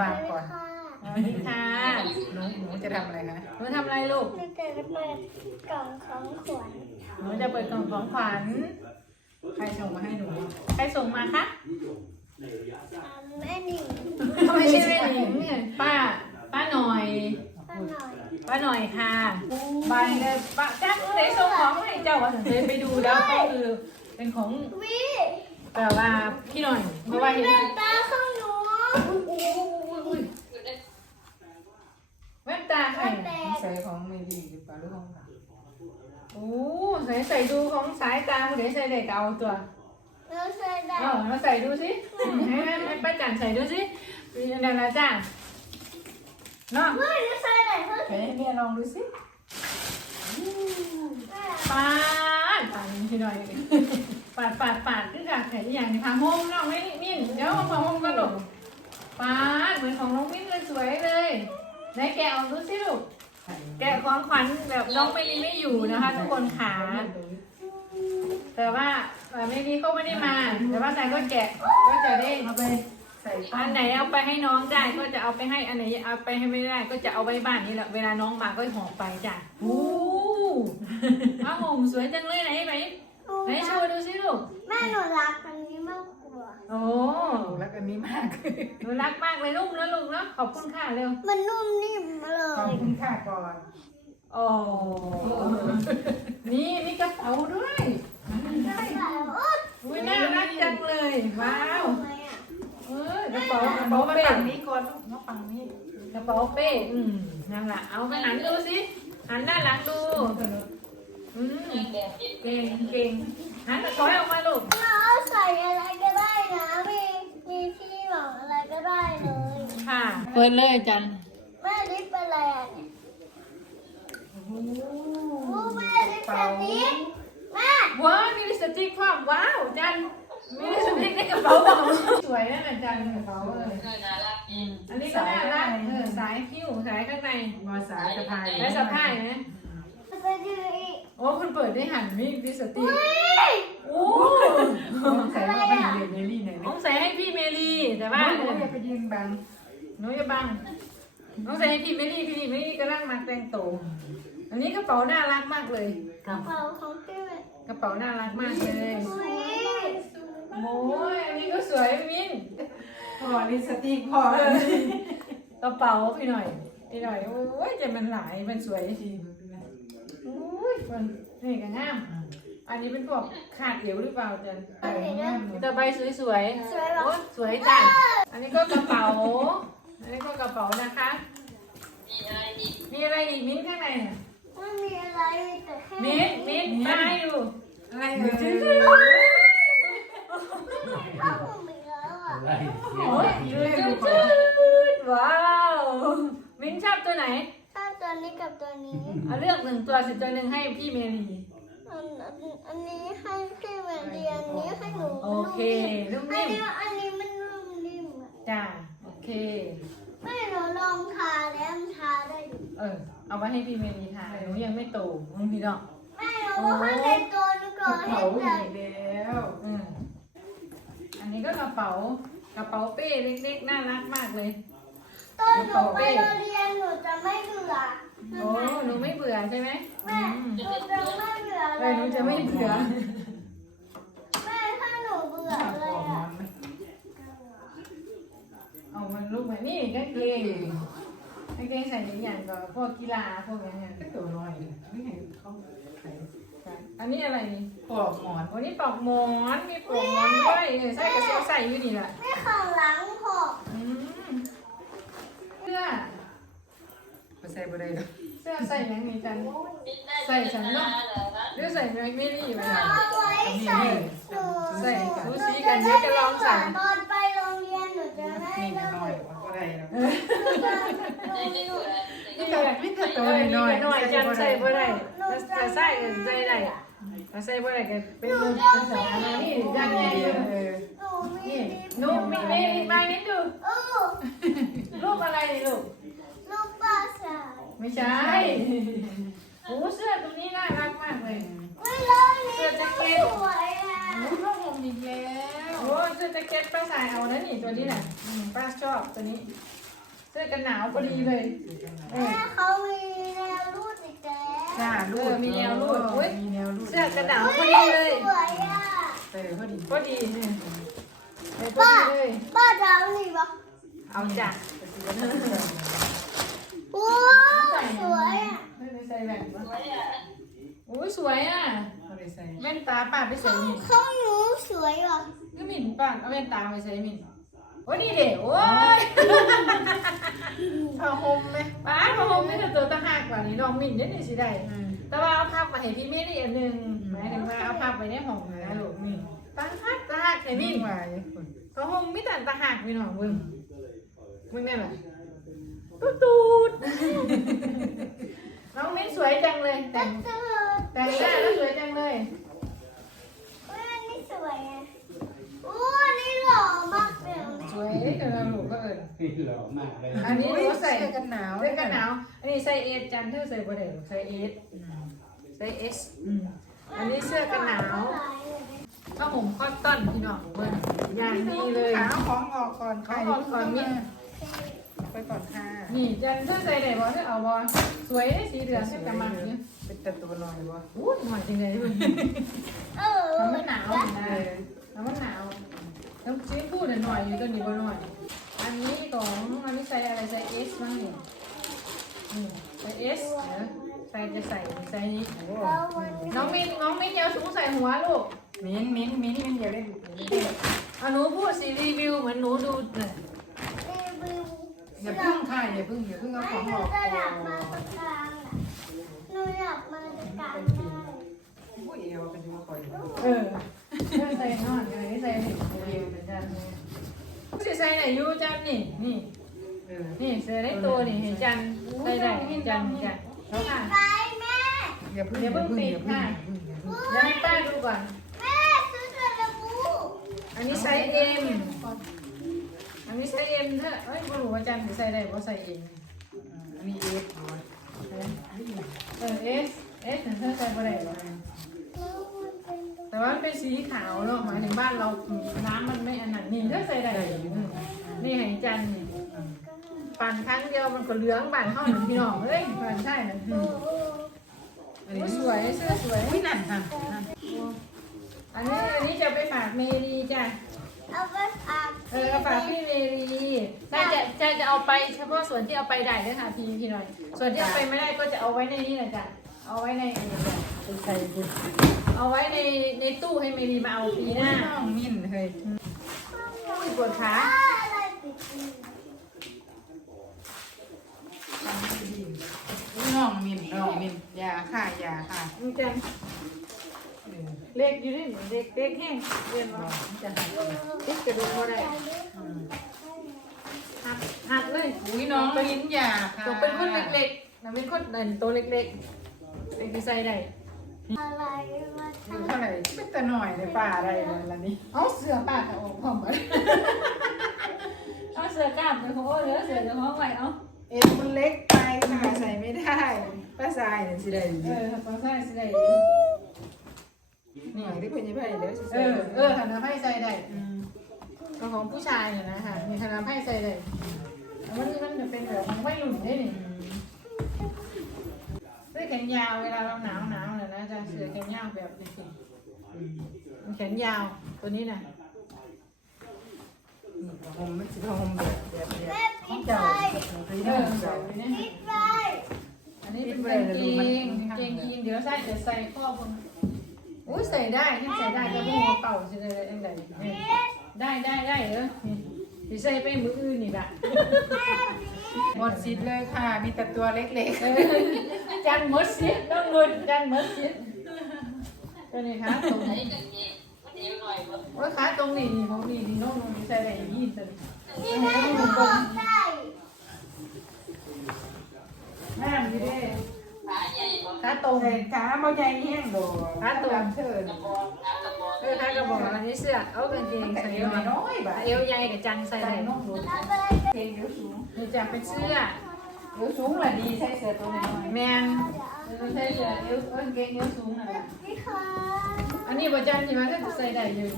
วางก่อนสวัสดีค่ะหนูหนูจะทำอะไรคะหนูทำอะไรลูกหนูจะเปิดกล่องของขวัญหนูจะเปิดกล่องของขวัญใครส่งมาให้หนูใครส่งมาคะอ่าแม่หนิงไม่ใช่แม่หนิงเนี่ยป้าป้าหน่อย ป้าหน่อยป้าหน่อยค่ะบายเลยป้าจ้าไหนส่งของให้เจ้าว่าถึงจะไปดูแล้วก็คือเป็นของวิแบบว่าพี่หน่อยเพราะว่าเห็นแว่นตาของหนูแว่น ตาใครแตเนี่ยกใส่ของเมดีหรือเปล่าหรือของหลังโอ้ใส่ใส่ดูของสายตาคนไหนใส่เด็กเอาตัวหนูใส่ได้เออมาใส่ดูสิให้ให้ให้ป้าจันใส่ดูสิมีอะไรนะจ้าเนาะเฮ้ยหนูใส่ได้เพิ่งไหนให้แม่ลองดูสิแม่ปาดปาดทีหน่อยปาดปาดปาดขึ้นจากแขนอย่างนี้ค่ะโฮมน้องไม่มิ่นเดี๋ยวมาโฮมกันลูกปาดเหมือนของน้องมิ้นเลยสวยเลย ไหนแกะออกดูสิลูกใส่แกะของขวัญแบบน้องไม่ดีไม่อยู่นะคะ ทุกคนขาแต่ว่าเอ่อไม่ดีเขาไม่ได้มา แต่ว่าใจก็แกะก็จะได้เอาไปใส่ข้าอังนไหนเอาไปให้น้องได้ก็จะเอาไปให้อันไหนเอาไปให้ไม่ได้ ก็จะเอาไว้บ้านนี่แหละเวลาน้องมาก็หอบไปจ้ะโอ้ผ้าห่มสวยจังเลยไหนไหนไหนโชว์ดูสิลูก แม่หนูรักอันนี้มากกว่า โอ้หนูรักอันนี้มาก หนูรักมากเลยลูกนะลูกเนาะขอบคุณค่ะเร็ว มันนุ่มนิ่มเลขอบย คุณค่ะก่อน โอ้ นี่มีกระเป๋าด้วยใช่ค่ะโอ๊ยอุ้ยน่ารักจังเลยว้าวทำไมอะเออกระเป๋ากระบอเป๋ากมาเป้ฝั่งนี้ก่อนลูกมาฝั่งนี้กระเป๋าเป้อืมนั่นแหละเอาไปหันดูสิหันด้านหลังดูอืมเก่งเก่งหันถอยออกมาลูก เราใส่อะไรก็ได้ นะมีมีที่หวังอะไรก็ได้เลยค่ะเปิดเลยจันแม่ลิปอะไรอะเนี่ยโอ้แม่ลิปสติกแม่ว้าวมีลิปสติกความว้าวจันมีลิปสติกในกระเป๋าของสวยนะจันกระเป๋าเลยอันนี้ก็น่ารักเออสายคิ้วสายข้างในมาสายสะพายและสะพายนะไปดูอีกโอ้คุณเปิดได้หันมีลิปสติกเฮ้ยโอ้ใส่ ว่าหนูอย่าไปยืนบังหนูอย่าบังต้องใส่ให้พี่เมลี่พี่เมลี่กำลังมาแต่งตัวอันนี้กระเป๋าน่ารักมากเลย กระเป๋าของพี่แม่กระเป๋าน่ารักมากเลยอุ้ยโอ้ยอันนี้ก็สวยมินพอลิปสติกพอกระเป๋าพี่หน่อยพี่หน่อยโอ้ยจะมันหลายมันสวยจริงโอ้ยมันนี่ก็งาม อันนี้เป็นพวกขาดเอวหรือเปล่าจันใส่งามหนูแต่ใบสวยๆสวยเหรอ โอ้ยสวยจังอันนี้ก็กระเป๋า อันนี้ก็กระเป๋านะคะ มีอะไรอีกมิ้นข้างในน่ะไม่มีอะไรแต่แค่มิ้นมิ้นมาให้ดูอะไรเอ่ยข้าวผมอีกแล้วอะโอ้ยยืดยืดว้าวมิ้นชอบตัวไหนชอบตัวนี้กับตัวนี้ เอาเลือกหนึ่งตัวสิตัวหนึ่งให้พี่เมลี อันอันอันนี้ให้พี่แม่เรียนอันนี้ให้หนูโอเคนุ่มอันนิ่มนี้อันนี้มันนุ่มนิ่มอะจ้าโอเค ไม่หนูลองทาแล้วมันทาได้อยู่เออ เอาไว้ให้พี่เมลีทานหนูยังไม่โตมึงพี่น้องแม่หนูว่าให้ในตัวนึกกก่อระนให้เป๋าใจอีกแล้วอืมอันนี้ก็กระเป๋ากระเป๋าเป้เล็กๆน่ารักมากเลย ตอนหนูไปโรงเรียนหนูจะไม่เบื่อ โอ้หนูไม่เบื่อใช่ไหมแม่หนูจะไม่เบื่อเอเลอยหนูจะไม่เบื่อแม่ถ้าหนูเบื่อข้าวเลกอยงอะมันเอามันลูกมานี่กางเกงกางเกงใส่ในอย่างก็พวกกีฬาพวกนี้นก็ตัวน้อยเลยไม่เห็นเขาใส่อันนี้อะไรนี่ปลอกหมอนวันนี้ปลอกหมอนมีปลอกหมอนด้วยเออใส่กระเป๋าใส่อยู่นี่แหละไม่ข้างหลังพอ อืมเสื้อ ก็ใส่บ่ได้ดอกเสื้อใส่ยังไงจัน ใส่ฉันเนาะหรือใส่ไม่ไม่รีบไหมเอาไว้ใส่หนูใส่ซูซีกันเดี๋ยวจะลองใส่ตอนไปโรงเรียนหนูจะไม่นี่ได้ก็น้อยกว่าก็ได้แล้วนี่แต่นี่แต่ตัวน้อยน้อยจันใส่บ่ได้แต่ใส่กันใส่ได้ถ้าใส่บ่ได้ก็เป็นลูกเป็นสาวนะนี่จันใหญ่เลยเออหนูมีนี่ลูกมีมีมานิดดูโอ้รูปอะไรนี่ลูกลูกป้าสาย ไม่ใช่ โอ้เสื้อตัวนี้น่ารักมากเลยไม่เลยนี่ต้องสวยอะหนูก็ห่มอีกแล้วโอ้เสื้อแจ็คเก็ตป้าสายเอานะนี่ตัวนี้น่ะอืมป้าชอบตัวนี้สื้อกันหนาวพอดีเลยเอแม่อเขามีแนวรูดอีกแล้วจ้าลูกมีแนวรูดอุ๊ยมีแนวรูดเสื้อกันหนาวพออุ้ยดีเลย สวยอะเออพอดีพอดีเนี่ยเออพอดีเลย ป้าจะเอาหนีบะเอาจ้ะ โอ้สวยอะไม่ได้ใส่แว่นปะโอ้ยสวยอะเอาไปใส่แว่นตาป้าไปใส่หมิ่นเขาหนูสวยว่ะก็หมิ่นป้าเอาแว่นตาไปใส่หมิ่นโอ้ยนี่เด็โอ้ยผ้าห่มไหมป้าพอผมไม่ได้ตัวตะหักกว่านี้น้องหมิ่นเนี่ยนี่สิได้อืมแต่ว่าเอาภาพมาให้พี่เมย์นี่อันหนึ่งหมายถึงว่าเอาภาพไปในห้องนะลูกนี่ตาหักตาหักไอ้นี่วายคนก็ห้องมิแต่ตาหักพี่น้องมึงมึงเนี่ยแหละ ตูดตูดน้องมิ้นสวยจังเลยแต่งเจอแต่งหน้าแล้วสวยจังเลยเฮ้ยอันนี้สวยอะโอ้อันนี้หล่อมากเลยสวยเดี๋ยวเราลูกก็เอิญหล่อมากเลยอันนี้หนูใส่เสื้อกันหนาวเสื้อกันหนาวอันนี้ใส่เอสจันเธอใส่บ่ได้หรอกใส่เอสอืมใส่เอสอืมอันนี้เสื้อกันหนาวผ้าห่มคอตตอนพี่น้องเบิ้งอย่างดีเลยขาของออกก่อนเขาออกก่อนมิ้น ไปก่อนค่ะ นี่จันเธอใส่ได้บ่เธอเอาบ่สวยได้สีเหลืองเสื้อกำมังเนี่ยเป็นแต่ตัวน้อยวะอู้หน่อยจริงเลยมันเออมันไม่หนาวเอนะอมันไม่หนาวแล้วชิ้นพูดหน่อยอยู่ตัวนี้บ่หน่อย อันนี้ของอันนี้ใส่อะไรใส่เอสบ้างเนี่ยนี่ใส่เอสเดี๋ยวใส่จะใส่ใส่นี้โอ้น้องมินน้องมินอยาวสูงใส่หัวลูก มิ้นมิ้นมิ้นมิ้นอย่าเล่นอย่าเล่นเอาหนูพูดสิรีวิวเหมือนหนูดูน่ะ อย่าพึ่งค่ะอย่าพึ่งอย่าพึ่งเอาของหอนูอกจะอยากอมานตรงกลางอะหนูอยากมาตรงกลางได้อุ้ยเอวเป็นยังคอยเออใส่นอนอะไรใส่นี่เรียวเป็นจันสิใส่ไหนยูจันนี่นี่เออนี่เสือได้ตัวนี่เห็นจันใส่ได้เห็นจันเห็นจันแล้วค่ะไปแม่ อย่าพึ่งอย่าพึ่งอย่าพึ่งอย่าพึ่งเดี๋ยวให้ป้าดูก่อน แม่ซื้อเสื้อระบูอันนี้ไซส์เอ็ม อันนี้ไซส์เอ็มเถอะเอ้ยไม่รู้ว่าจันสิใส่ได้เพราะใส่เองอันนี้เอฟเออเอสเอสเธอใส่บ่ได้หรอกแต่ว่ามันเป็นสีขาวเนาะหมายถึงบ้านเราน้ำมันไม่อันนั้นนี่เธอใส่ได้นี่ให้จันนี่ปั่นครั้งเดียวมันก็เหลืองปั่นเข้าหนึ่งพี่น้องเฮ้ยปั่นใช่นะโอ้อันนี้โอ้สวยเสื้อสวยอุ้ยนั่นค่ะอันนี้อันนี้จะไปฝากเมรีจ้ะ เอาไปฝากเออเอาฝากพี่เมรีได้จะจะจะเอาไปเฉพาะส่วนที่เอาไปได้ด้วยค่ะพี่พี่หน่อย ส่วนที่เอาไปไม่ได้ก็จะเอาไว้ในนี้นะจ๊ะเอาไว้ในอันนี้จ้ะไปใส่บุญเอาไว้ในในตู้ให้เมรีมาเอาปีหน้าน้าน้องมิ้นเฮ้ยอุ้ยปวดขาอะไรติดมือน้องมิ้นน้องมิ้นยาค่ะยาค่ะมันจะ เล็กอยู่นี่เล็กเล็กแห้งเรียนว่าจะติดกระดูกบ่ได้หักหักเลยอุ้ยน้องมิ้นหยาค่ะตัวเป็นคนเล็กๆนะเป็นคนเดินตัวเล็กๆเป็นดีไซน์ได้อะไรมาอยู่เท่าไหร่เป็นแต่หน่อยในป่าอะไรนั่ะนี่เอาเสือป่ากกับองค์พร้อมกันเอาเสือกล้ามไปของโค้เหลือเสือจะห้องไหวเอาเอ็นมันเล็กไปค่ะใส่ไม่ได้ป้าทรายเนี่ยสิได้เออฟังใส่สิได้ นี่ที่คุณยังไงเดี๋ยวสิเอใส่อเออธนาไพ่ใส่ได้ก็ของผู้ชายเนี่ยนะคะมีธนาไพ่ใส่ได้มันมันจะเป็นแบบของวัยรุ่นได้นี่เสื้อแขนยาวเวลาเราหนาวหนาวเลยนะจะเสื้อแขนยาวแบบนี้สิมันแขนยาวตัวนี้นะผมมันสิผมแบบแบบแบบแม่ขอปิงดเจ้าไฟที่เอนี่อเจ้าแบบนี้ปิดไฟอันนี้เป็นกางเกงกางเกงยีนเดี๋ยวใส่จะใส่ข้อบน อุ้ยใส่ได้ที่ใส่ได้ก็ไม่หัวเป่าใช่ได้ยังไงได้ได้ได้เออนี่ใส่ไปมืออื่นนี่แหละหมดสิทธิ์เลยค่ะ มีแต่ตัวเล็กเออจันมดสิต้องนุนจันมดสิตัวนี้ค่ะตรงไหนว่าขาตรงนี้นี่ของนี่นี่น้องน้องใส่ได้ยีนตัวนี้นี่แม่ก็บอกได้งามดีเด้ ขาตรงๆแต่ขาบ่ใหญ่แห้งดอกขาตรงเชิญเออขากระบอกอันนี้เสื้อเอากางเกงแต่ใส่เอวหน่อยน้อยบ่เอวใหญ่กับจันใส่ใส่ได้น้องดูเอาไปเกงเอวสูงนี่จะเป็นเสื้อเอวสูงละดีใส่เสื้อตัวน้อยแมนไม่ใช่เสื้อเอวเอวเกงเอวสูงนั่นแหละพี่ค่ะอันนี้บ่จันที่มันก็ใส่ได้อยู่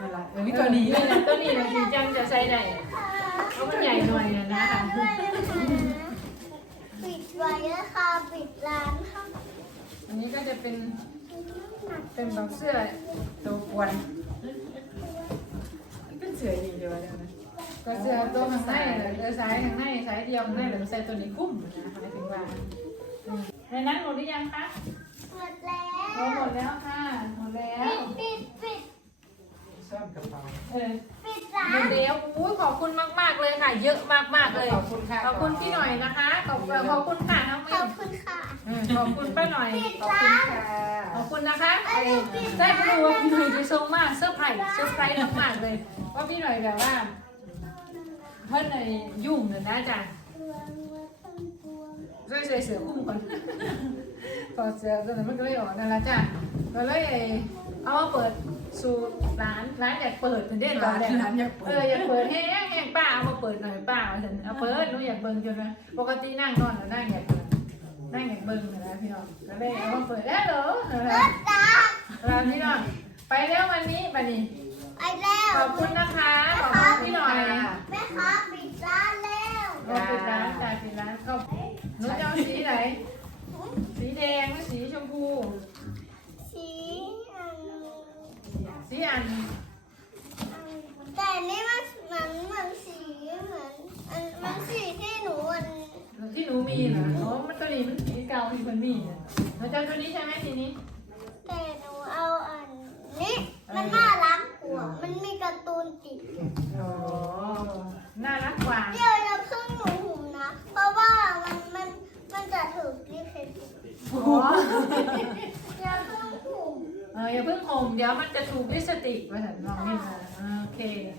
นั่นล่ะเออมีตัวนี้นี่แหละตัวนี้แหละที่จันจะใส่ได้เพราะมันใหญ่หน่อยนะนะคะ ไว้ค่ะปิดร้านค่ะอันนี้ก็จะเป็นเป็นแบบเสื้อตัวกวนเป็นเสื้อดีเดียวเลยนะก็เสื้อตัวข้างในเสื้อสายข้างในสายเดียวข้างในหรือใส่ตัวนี้คุ้มนะคะหมายถึว่าในนั้นหมดหรือยังคะหมดแล้วหมดแล้วค่ะหมดแล้วปิดปิดปิดซ่อมกระเป๋าเออ ปิดร้าหมนดแล้วอุ้ยขอบคุณมาก ๆ เลยค่ะ เยอะมากๆเลย ขอบคุณค่ะขอบคุณพี่หน่อยนะคะ ขอบคุณขอบคุณค่ะน้องขมิ้อนบคุณค่ะอืมขอบคุณป้าหน่อย ปิดขอบร้าคุณนค่ะขอบคุณนะคะได้ไปดูว่าพี่หน่อยจะทรงมากเซอร์ไพรส์เซอร์ไพรส์มากๆเลยว่าพี่หน่อยแบบว่าเพิ่นเลยยุ่งเลยนะจ๊ะช่วยใส่เสือคุ้มก่อนถอดเสื้อตัวนั้นมันก็เลยออกนั่นละจ้ะก็เลยเอามาเปิด สู่ร้านร้านอยากเปิดเป็นเด่นตอนแรกร้านอยากเปิดเอออยากเปิดแห้งแห้งป้าเอามาเปิดหน่อยป้าเอาฉันเอาเปิดหนูอยากเบิ่งจนว่าปกตินั่งนอนแล้วนั่งอยากเบิ่งนั่งอยากเบิ่งนะพี่น้องก็เลยเอามาเปิดแล้วเหรอรถจ้าลาพี่หน่อยไปแล้ววันนี้บันนี้ไปแล้วขอบคุณนะคะขอบคุณพี่หน่อย แม่ค้าปิดร้านแล้ว เราปิดร้านจ่ายปิดร้านขอบหนูจะเอาสีไหน สีแดงหรือสีชมพู สีอัน สีอัน แต่อันนี่มันเหมือนเหมือนสีเหมือนอันมันสีที่หนูอัน ที่หนูมีเหรออ๋อมันตัวนี้มันสีเก่าที่มันมีเนี่ยเรา จะเอาตัวนี้ใช่ไหมสีนี้แต่หนูเอาอันนี้ มันน่ารักกว่า มันมีการ์ตูนติดโอ้น่ารักกว่าเดี๋ยวอย่าเพิ่งหนูหุมนะ เพราะว่ามันมันมันจะถูกลิขสิทธิ์อ๋ออย่าเพิ่งหุม เอออย่าเพิ่งห่มเดี๋ยวมันจะถูกลิปสติกมาถึงน้องนี่นะโอเค